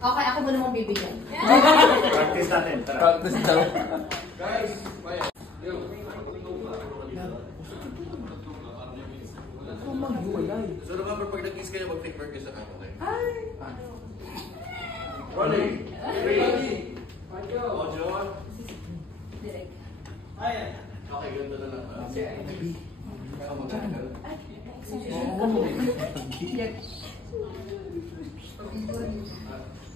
Okay, ako muna mong bibigyan. Practice natin. Tara. Practice daw. Guys, maya. So remember, pag nag-kiss kayo, mag-fake birthday sa akin, okay? Ay! Rolling! Ready! Audio! Direct. Okay, ganda na lang. Sir, Ikaw mag-agal.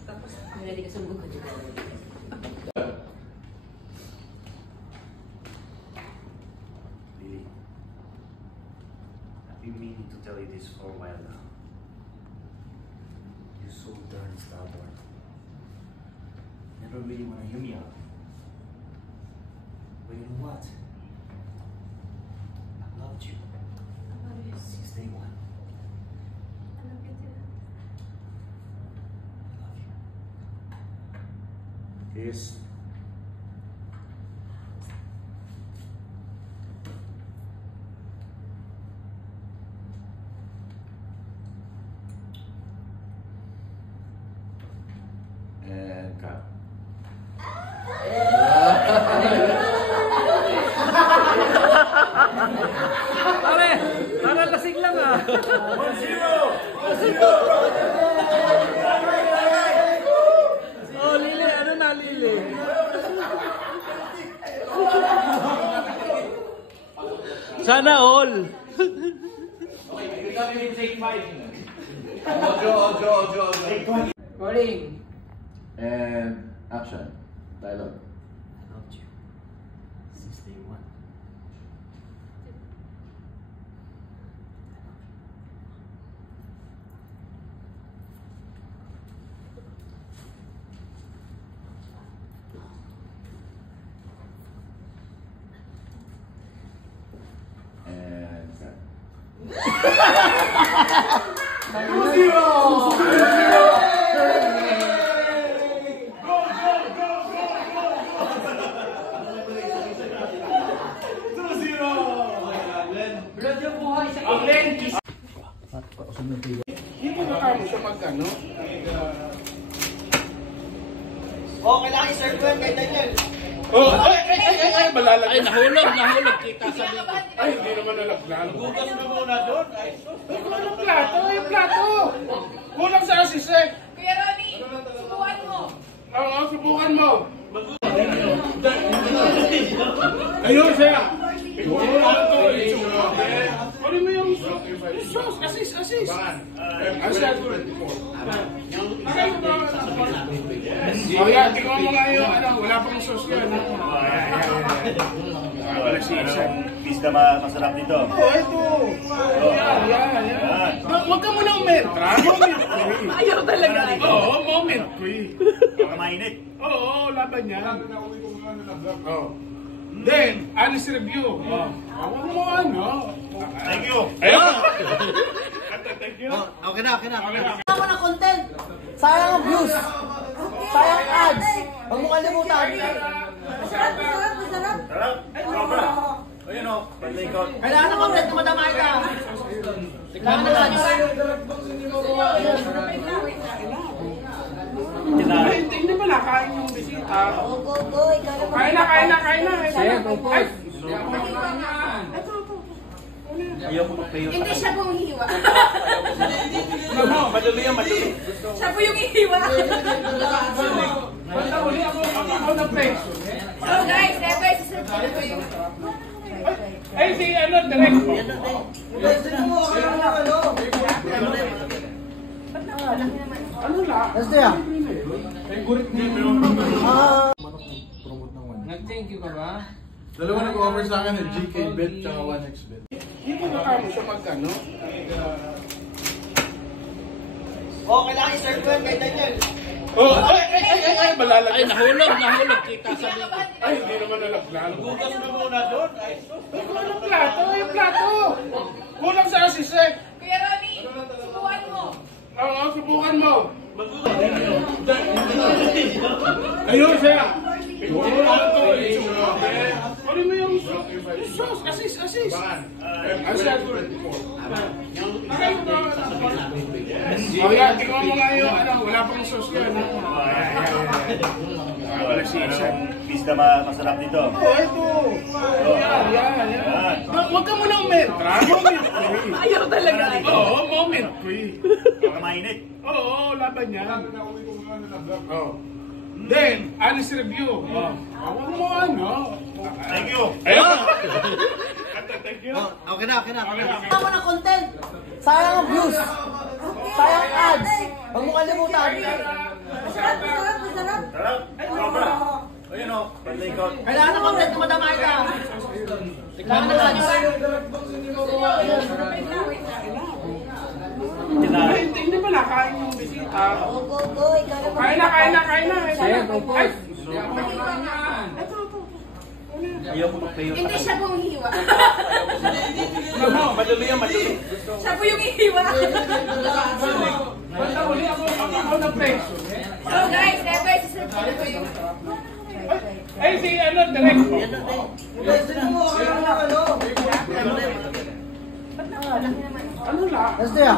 tapos, ready ka sumugod ko dito. Lily, I've been meaning to tell you this for a while now. You're so darn stubborn. Never really want to hear me out. But you know what? I've loved you since day one. I love you. Yes. And cut. Para lasing lang ah. 1-0! 1-0! Oh, Lili, ano na Lili? Sana all. Audio. Rolling. And action. Dialogue. I loved you since day one. And cut. 2-0! Hindi mo nakamo siya magkano? Oh, kailangan i-serve ko yan kay Daniel. Oh, ay, malalagyan. Ay, nahulog kita sa dito. Ay, hindi naman nalagyan. Gugas mo muna doon. Ay, Yung plato, yung plato. Kulang sa assist eh. Kuya Ronnie, subukan mo. Oo, subukan mo. Ayun siya. Ano mo yung sauce? Assist. Assist. Oh yan, tingnan mo nga yung ano, wala pang sauce yan. Wala season. Piece ka masarap dito. Oh, ito. Yan. Huwag ka muna umentra. Moment ko eh. Ayaw talaga. Oo, moment ko eh. Baka mainit. Oo, laban yan. Oh. Then, honest review. Oh. Huwag mo ano. Thank you! Ayun. Thank you. okay na. Ako ng content. Sayang ang views. Sayang ads. Huwag mo kalimutan. Masarap. Sarap! Sobra! Ayun o, pag-layout. Kailangan ng content na madamay ka. Kailangan na Hindi pa nakain yung bisita. Go. Kain na. Ayaw ko mag-layout. Hindi siya po yung hiwa. Madali. Siya po yung hiwa. Basta uli ako na preso. So guys, never siserve ko yung... Ay, si ano, direct po. Ano lang? Basta yan. Nag-thank you ka ba? Dalawa nag-offer sa akin ng GK Bet tsaka 1X Bet. Hindi mo nakamo siya magkano? Oh, kailangan i-serve ko yan kay Daniel. Oh, ay, malalagyan. Ay, nahulog kita sa dito. Ay, hindi naman nalagyan. Gugas mo muna doon. Ay, Yung plato. Kulang sa assist eh. Kuya Ronnie, subukan mo. Oo, subukan mo. Ayun siya. Ano mo yung sauce? Assist. Assist. Oh, yan. Tingnan mo nga yung ano. Wala pang sauce yan. Wala si Isa. Pista masarap dito. Oh, ito. Yan. Huwag ka munang umentra. Moment ko eh. Ayaw talaga. Oo, moment ko eh. Mainit. Oo, laban yan. Oh. Then, honest review. Oh. Huwag mo ano. Thank you. Ayun. Thank you. Okay na. Ako na content. Sayang ang views. Sayang ang ads. Huwag mo kalimutan. Masarap. Sarap. Sobra. Ayun o. Pag-takeout. Kailangan ng content na madamay ka. Kailangan ng ads. Hindi pala, kain yung bisita. Kain na. Ay! Ayaw ko mag-play. Hindi siya po yung hiwa. Madumi yan, madumi. Siya po yung hiwa. Basta uli ako ng place. So guys, never siserve ko na po yung... Ay, si ano, direct. Ano lang? Let's do ya.